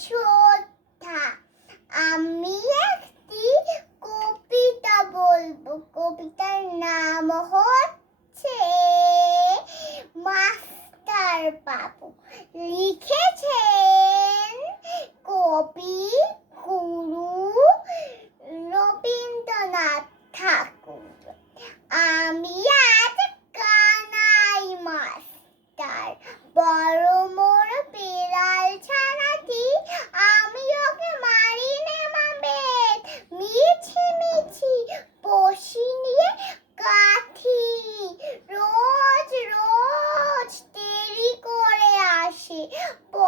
শ্রদ্ধা আমি একটি কবিতা বলব। কবিতার নাম হচ্ছে মাস্টার বাবু লিখেছেন কবি 不